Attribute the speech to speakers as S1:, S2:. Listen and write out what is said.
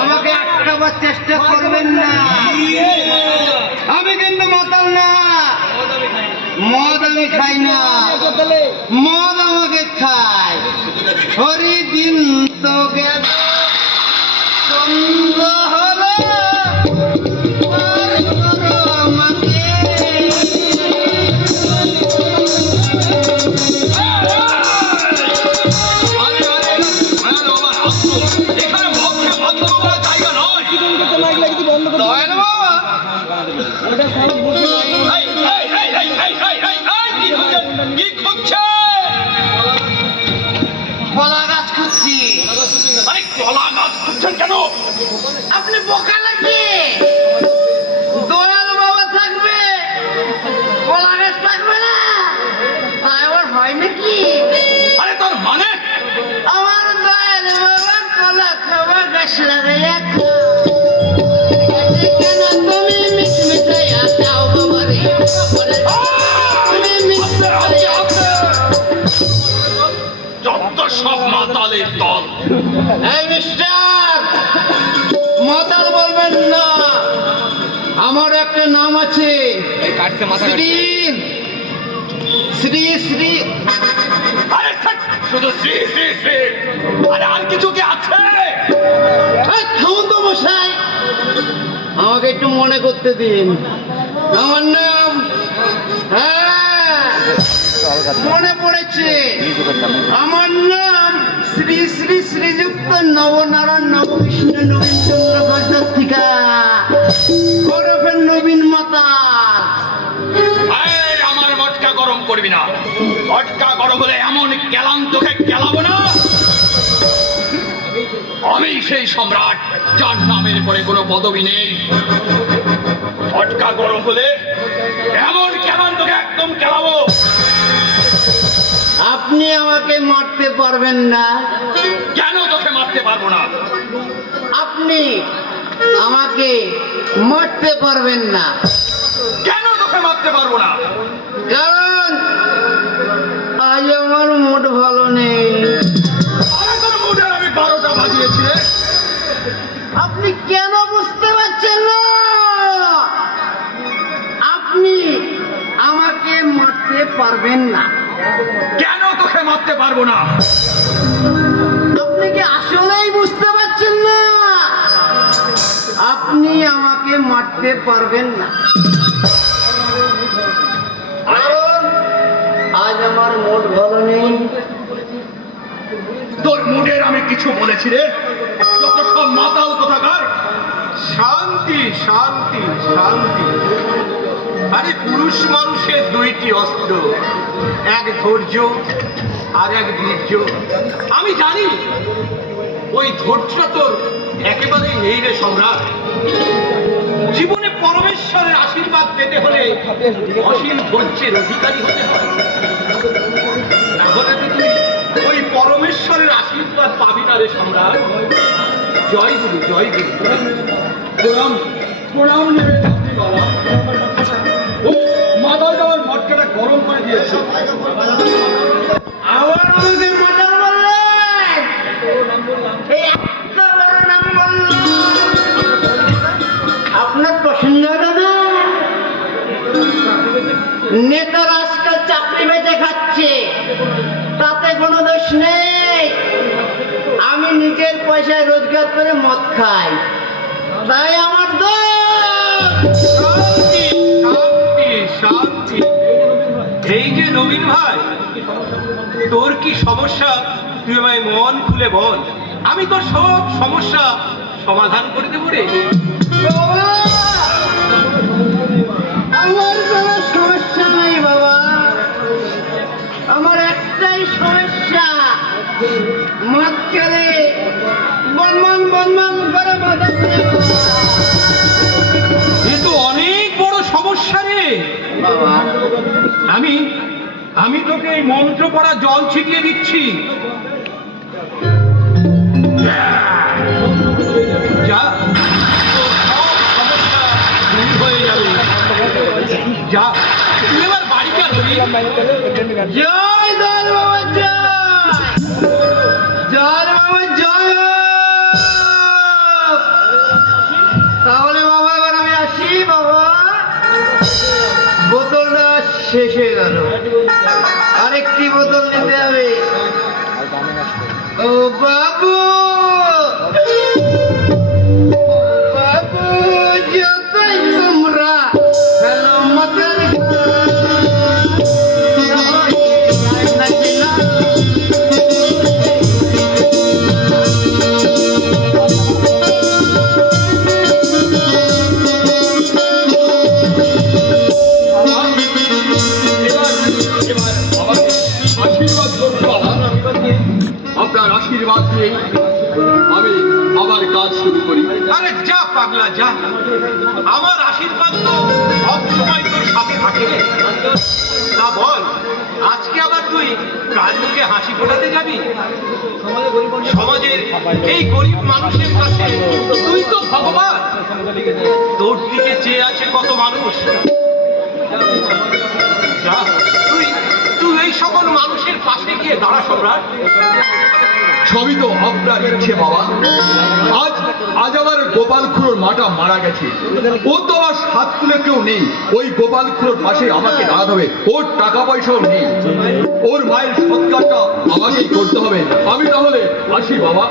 S1: আমাকে না। আমি কিন্তু মাতাল না। মদ আমি খাই না। মদ আমাকে খায়। হরি দিন তো গেল সন্ধ্যা কলা গাছ খুঁজছি।
S2: আরে কলা গাছ খুঁজছেন কেন?
S1: আপনি বোকা
S2: যত সব মাতালের দল।
S1: এই মিস্টার মাতাল বলবেন না। আমার একটা নাম আছে। শ্রী শ্রী শ্রী
S2: আরে শুধু শ্রী শ্রী শ্রী। আরে আর কিছু কি আছে?
S1: থামুন তো মশাই। আমাকে একটু মনে করতে দিন। আমার নাম হ্যাঁ। মনে পড়েছে? আমার নাম শ্রী শ্রী শ্রীযুক্ত নবনারায়ণ নবকৃষ্ণ নবীন চন্দ্র ঘোষার্থিকা গরফের নবীন মাতা।
S2: আমার মটকা গরম করবি না। মটকা গরম হলে এমন গেলাম তোকে খেলাবো না। আমি সেই সম্রাট যার নামের পরে কোনো পদবি নেই। মটকা গরম হলে এমন কেমন তোকে একদম গেলাবো
S1: আপনি আমাকে মারতে পারবেন না।
S2: কেন তোকে মারতে পারব না?
S1: আপনি আমাকে মারতে পারবেন না।
S2: কেন তোকে মারতে পারব না?
S1: কারণ মারতে পারবেন না।
S2: কেন তোকে মারতে পারব না?
S1: আপনি কি আসলেই বুঝতে পারছেন না? আপনি আমাকে মারতে পারবেন না। কারণ আজ আমার মুড ভালো নেই।
S2: তোর মুডের আমি কিছু বলেছি রে। যত সব মাতাল কোথাকার
S3: শান্তি শান্তি শান্তি। আরে পুরুষ মানুষের দুইটি অস্ত্র, এক ধৈর্য আর এক বীর্য। আমি জানি, ওই ধৈর্য তোর একেবারেই নেই রে সম্রাট। জীবনে পরমেশ্বরের আশীর্বাদ পেতে হলে অসীম ধৈর্যের অধিকারী হতে হয়। না হলে তো তুই ওই পরমেশ্বরের আশীর্বাদ পাবি না রে সম্রাট। জয় গুরু জয় গুরু। প্রণাম প্রণাম নেবে বাবা। মাদার যাওয়ার মটকাটা গরম করে দিয়েছে।
S1: আবার আমাকে মাথা বললেন। এই একটা বড় নাম আপনার পছন্দ না নেতারা আজকাল চাকরি বেঁচে খাচ্ছে। তাতে কোনো দোষ নেই। আমি নিজের পয়সায় রোজগার করে মদ খাই। তাই আমার দোষ।
S3: নবীন ভাই তোর কি সমস্যা? তুই আমায় মন খুলে বল। আমি তোর সব সমস্যা সমাধান করে দেবো রে।
S1: আমার কোনো সমস্যা নাই বাবা। আমার একটাই সমস্যা মদ খেলে বনমান বনমান করে মাথা
S3: এ তো অনেক বড় সমস্যা রে।
S1: বাবা।
S3: আমি আমি তোকে এই মন্ত্র পড়া জল ছিটিয়ে দিচ্ছি। যা। তাহলে বাবা, এবার আমি আসি, বাবা।
S1: বোতলটা শেষ হয়ে গেল। নিতে হবে ও বাবু বাবু
S2: আশীর্বাদ আমি আবার কাজ শুরু করি।
S3: আরে যা পাগলা, যা। আমার আশীর্বাদ তো সব তোর সাথে থাকে। তা বল, আজকে আবার তুই কার মুখে হাসি ফোটাতে যাবি? সমাজের এই গরিব মানুষের কাছে তুই তো ভগবান। তোর দিকে চেয়ে আছে কত মানুষ। যা। সকল মানুষের পাশে গিয়ে দাঁড়া সম্রাট
S2: সবই তো আপনার ইচ্ছে বাবা আজ আজ আমার গোপাল খুড়োর মাটা মারা গেছে ও তো আমার সাত তুলে কেউ নেই ওই গোপাল খুড়োর পাশে আমাকে দাঁড়াতে হবে ওর টাকা পয়সাও নেই ওর মায়ের সৎকারটা আমাকেই করতে হবে আমি তাহলে আসি বাবা